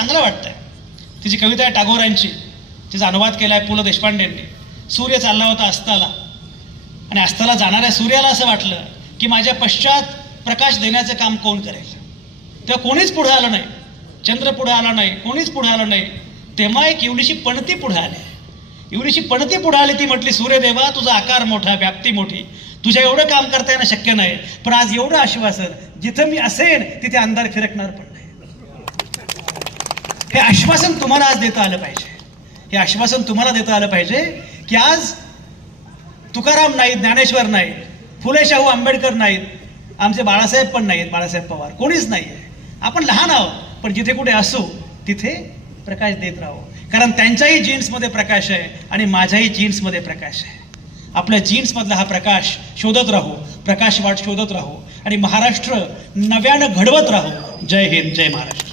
चांगलं वाटतंय. तिची कविता आहे टागोरांची. तिचा अनुवाद केला आहे पु ल देशपांडेंनी. सूर्य चालला होता अस्ताला आणि अस्ताला जाणाऱ्या सूर्याला असं वाटलं की माझ्या पश्चात प्रकाश देण्याचं काम कोण करेल? तेव्हा कोणीच पुढे आलं नाही. चंद्र पुढे आला नाही कोणीच पुढे आलं नाही. तेव्हा एक एवढीशी पणती पुढे आली. एवढीशी पणती पुढे आली ती म्हटली सूर्यदेवा तुझा आकार मोठा व्याप्ती मोठी. तुझ्या एवढं काम करता येणं शक्य नाही. पण आज एवढं आश्वासन जिथं मी असेन तिथे अंधार फिरकणार पण. हे आश्वासन तुम्हाला आज देता आलं पाहिजे. हे आश्वासन तुम्हाला देता आलं पाहिजे की आज तुकाराम नाहीत ज्ञानेश्वर नाहीत फुले शाहू आंबेडकर नाहीत आमचे बाळासाहेब पण नाहीत बाळासाहेब पवार. कोणीच नाही आहे आपण लहान आहोत पण जिथे कुठे असू तिथे प्रकाश देत राहू. कारण त्यांच्याही जीन्समध्ये प्रकाश आहे आणि माझ्याही जीन्समध्ये प्रकाश आहे. आपल्या जीन्समधला हा प्रकाश शोधत राहू. प्रकाश वाट शोधत राहू. आणि महाराष्ट्र नव्यानं घडवत राहू. जय हिंद जय महाराष्ट्र.